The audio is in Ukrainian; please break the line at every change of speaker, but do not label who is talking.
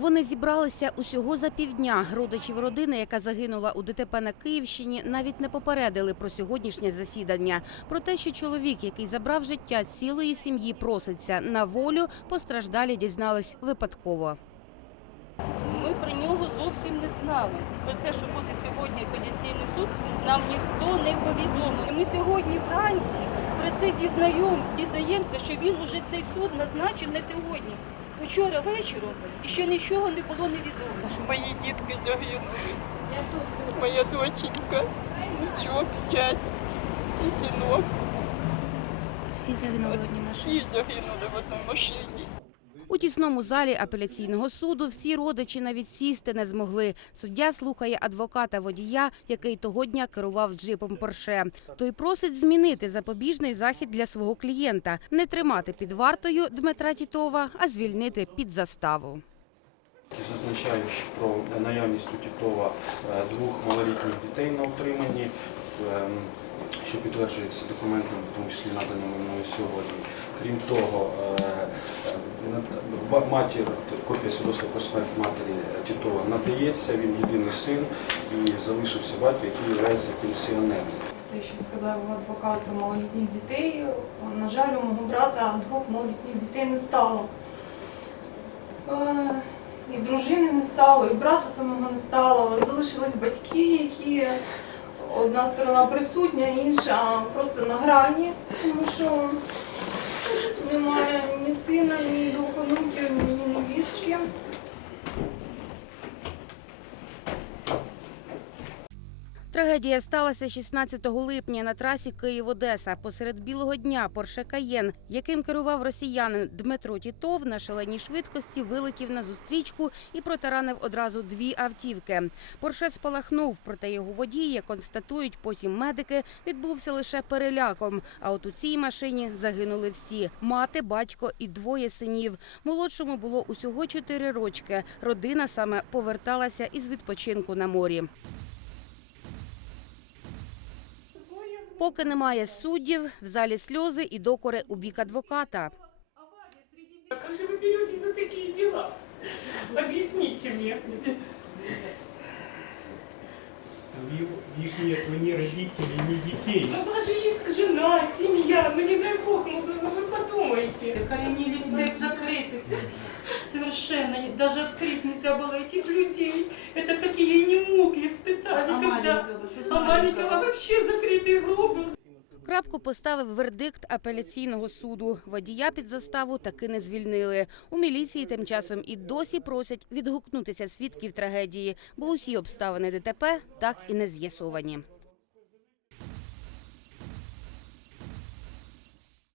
Вони зібралися усього за півдня. Родичів родини, яка загинула у ДТП на Київщині, навіть не попередили про сьогоднішнє засідання. Про те, що чоловік, який забрав життя цілої сім'ї, проситься на волю, постраждалі дізнались випадково.
Ми про нього зовсім не знали. Про те, що буде сьогодні апеляційний суд, нам ніхто не повідомив. Ми сьогодні вранці при дізнаєм, дізнаємося, що він уже цей суд назначив на сьогодні. Учора вечором і ще нічого не було невідомо.
Мої дітки загинули. Моя доченька, внучок, зять і синок.
Всі загинули в одній машині.
Всі загинули в одній машині.
У тісному залі апеляційного суду всі родичі навіть сісти не змогли. Суддя слухає адвоката водія, який того дня керував джипом Порше. Той просить змінити запобіжний захід для свого клієнта, не тримати під вартою Дмитра Тітова, а звільнити під заставу.
Зазначаю про наявність у Тітова е, двох малолітніх дітей на утриманні, ем, що підтверджується документами, в тому числі наданими мною сьогодні. Крім того, е, матір, копія свідоцтва про смерть матері Тітова надається, він єдиний син і залишився батько, який є пенсіонером.
Все, що сказав адвокат про малолітніх дітей. На жаль, у мого брата двох малолітніх дітей не стало. Е, І дружини не стало, і брата самого не стало. Залишились батьки, які одна сторона присутня, інша просто на грані, тому що
Трагедія сталася 16 липня на трасі Київ-Одеса. Посеред білого дня Порше Каєн, яким керував росіянин Дмитро Тітов, на шаленій швидкості вилетів на зустрічку і протаранив одразу дві автівки. Порше спалахнув, проте його водій, як констатують потім медики, відбувся лише переляком. А от у цій машині загинули всі: мати, батько і двоє синів. Молодшому було усього чотири рочки. Родина саме поверталася із відпочинку на морі. Поки немає суддів, в залі сльози і докори у бік адвоката.
А как же вы берете за такие дела? Объясните мне.
В них нет ни родителей, ни детей.
У вас же есть жена, семья, ну не дай бог, ну вы, ну вы подумайте.
Хоронили всех закрытых. Совершенно. Даже открыть нельзя было этих людей. Это какие не мог испытать никогда. А маленького вообще закрытый гроб был.
Крапку поставив вердикт апеляційного суду. Водія під заставу таки не звільнили. У міліції тим часом і досі просять відгукнутися свідків трагедії, бо усі обставини ДТП так і не з'ясовані.